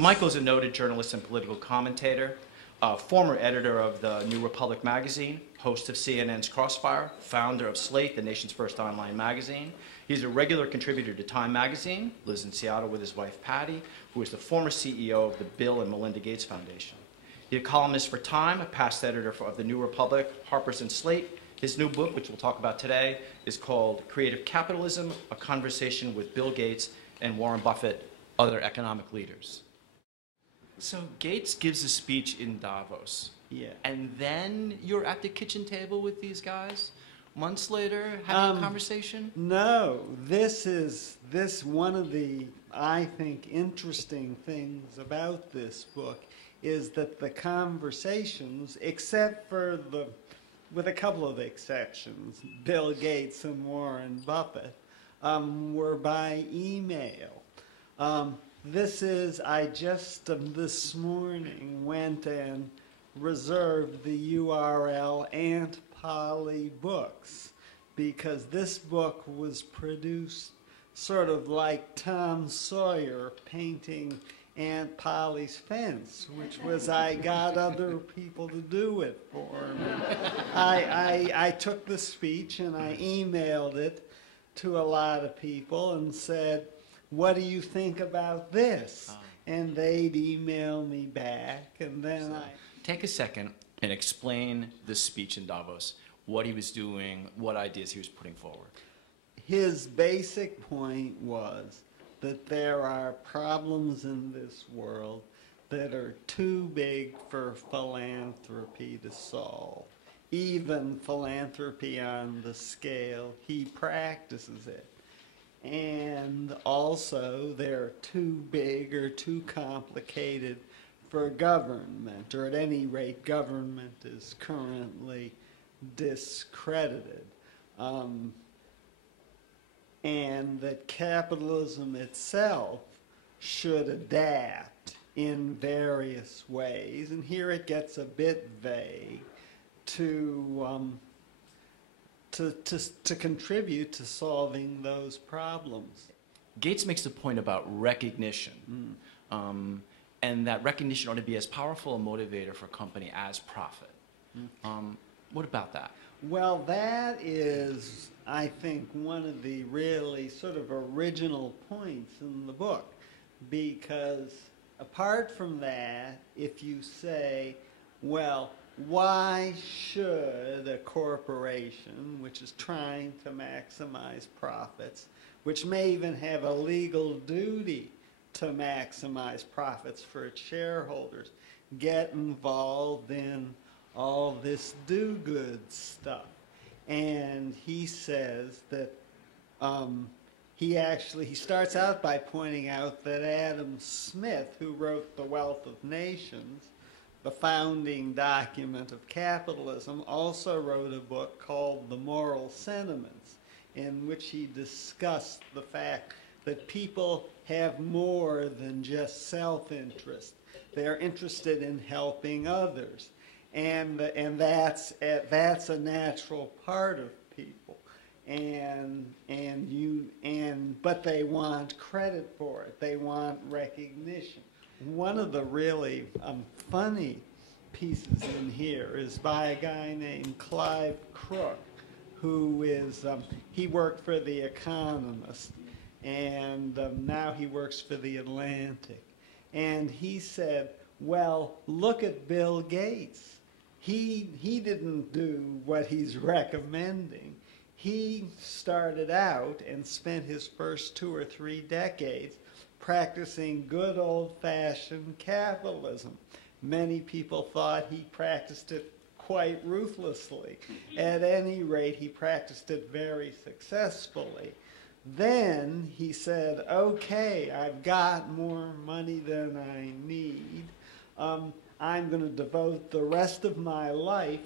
Michael's a noted journalist and political commentator, former editor of the New Republic magazine, host of CNN's Crossfire, founder of Slate, the nation's first online magazine. He's a regular contributor to Time magazine, lives in Seattle with his wife Patty, who is the former CEO of the Bill and Melinda Gates Foundation. He's a columnist for Time, a past editor of the New Republic, Harper's, and Slate. His new book, which we'll talk about today, is called Creative Capitalism, A Conversation with Bill Gates and Warren Buffett, Other Economic Leaders. So Gates gives a speech in Davos. Yeah. And then you're at the kitchen table with these guys months later having a conversation? No, this one of the, I think, interesting things about this book is that the conversations, except for with a couple of exceptions, Bill Gates and Warren Buffett, were by email. I just this morning went and reserved the URL Aunt Polly Books, because this book was produced sort of like Tom Sawyer painting Aunt Polly's fence, which was I got other people to do it for me. I took the speech and I emailed it to a lot of people and said, what do you think about this? And they'd email me back, and then Take a second and explain the speech in Davos, what he was doing, what ideas he was putting forward. His basic point was that there are problems in this world that are too big for philanthropy to solve. Even philanthropy on the scale he practices it. And also they're too big or too complicated for government, or at any rate government is currently discredited. And that capitalism itself should adapt in various ways, and here it gets a bit vague, to contribute to solving those problems. Gates makes the point about recognition, and that recognition ought to be as powerful a motivator for a company as profit. What about that? Well, that is, I think, one of the really sort of original points in the book, because apart from that, if you say, well, why should a corporation, which is trying to maximize profits, which may even have a legal duty to maximize profits for its shareholders, get involved in all this do-good stuff? And he says that he starts out by pointing out that Adam Smith, who wrote The Wealth of Nations, the founding document of capitalism, also wrote a book called The Moral Sentiments, in which he discussed the fact that people have more than just self-interest. They're interested in helping others, and that's a natural part of people. But they want credit for it. They want recognition. One of the really funny pieces in here is by a guy named Clive Crook, who is, he worked for The Economist, and now he works for The Atlantic. And he said, well, look at Bill Gates. He didn't do what he's recommending. He started out and spent his first 2 or 3 decades practicing good old-fashioned capitalism. Many people thought he practiced it quite ruthlessly. At any rate, he practiced it very successfully. Then he said, okay, I've got more money than I need. I'm going to devote the rest of my life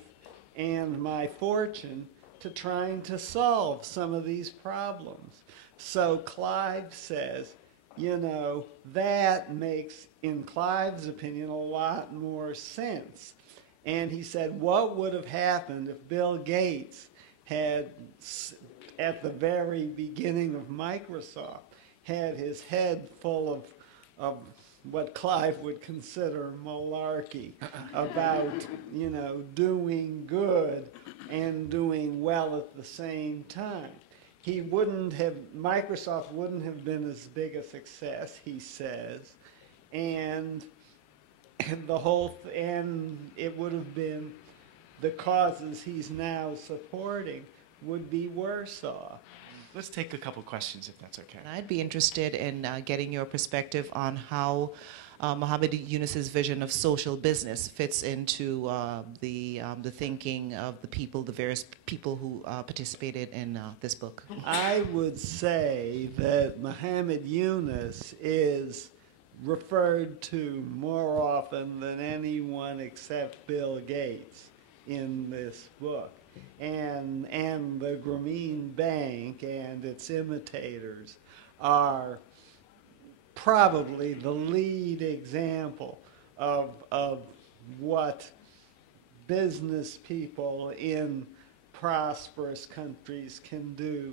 and my fortune to trying to solve some of these problems. So Clive says, you know, that makes, in Clive's opinion, a lot more sense. And he said, what would have happened if Bill Gates had, at the very beginning of Microsoft, had his head full of what Clive would consider malarkey about, you know, doing good and doing well at the same time. Microsoft wouldn't have been as big a success, he says, and it would have been, the causes he's now supporting would be worse off. Let's take a couple questions, if that's okay. I'd be interested in getting your perspective on how Muhammad Yunus's vision of social business fits into the thinking of the various people who participated in this book. I would say that Muhammad Yunus is referred to more often than anyone except Bill Gates in this book. And the Grameen Bank and its imitators are probably the lead example of what business people in prosperous countries can do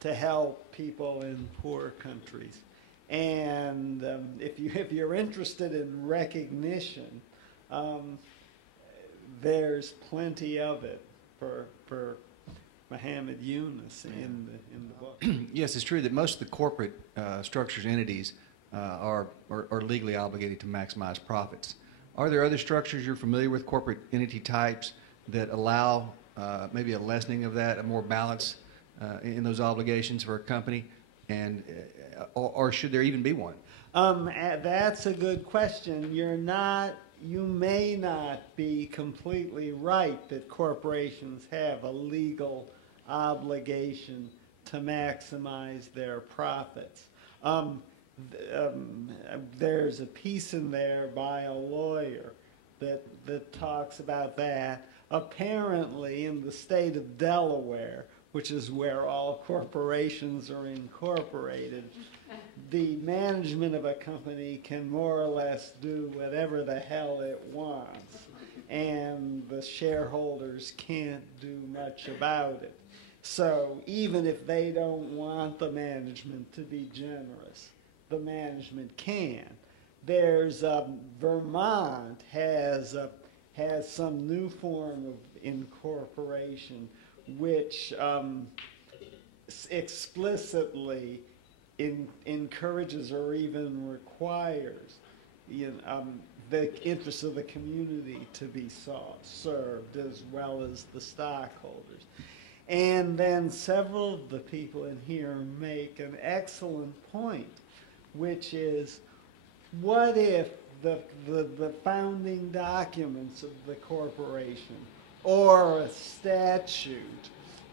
to help people in poor countries. And if you're interested in recognition, there's plenty of it for Muhammad Yunus in the book. Yes, it's true that most of the corporate structures, entities, are legally obligated to maximize profits. Are there other structures you're familiar with, corporate entity types, that allow maybe a lessening of that, a more balance in those obligations for a company, and or should there even be one? That's a good question. You may not be completely right that corporations have a legal obligation to maximize their profits. There's a piece in there by a lawyer that talks about that. Apparently, in the state of Delaware, which is where all corporations are incorporated, the management of a company can more or less do whatever the hell it wants, and the shareholders can't do much about it. So even if they don't want the management to be generous, the management can. There's Vermont has some new form of incorporation which explicitly encourages or even requires the interests of the community to be served, as well as the stockholders. And then several of the people in here make an excellent point, which is, what if the founding documents of the corporation, or a statute,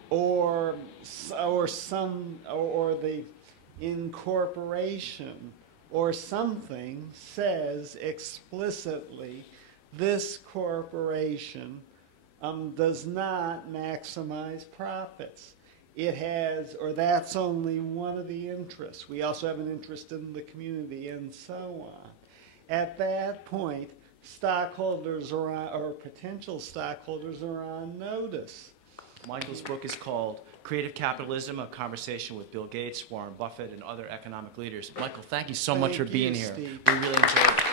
or the incorporation or something says explicitly this corporation does not maximize profits. It has, or that's only one of the interests. We also have an interest in the community and so on. At that point, stockholders are on, or potential stockholders are on notice. Michael's book is called Creative Capitalism, a conversation with Bill Gates, Warren Buffett, and other economic leaders. Michael, thank you so much for being here. Steve. We really enjoyed it.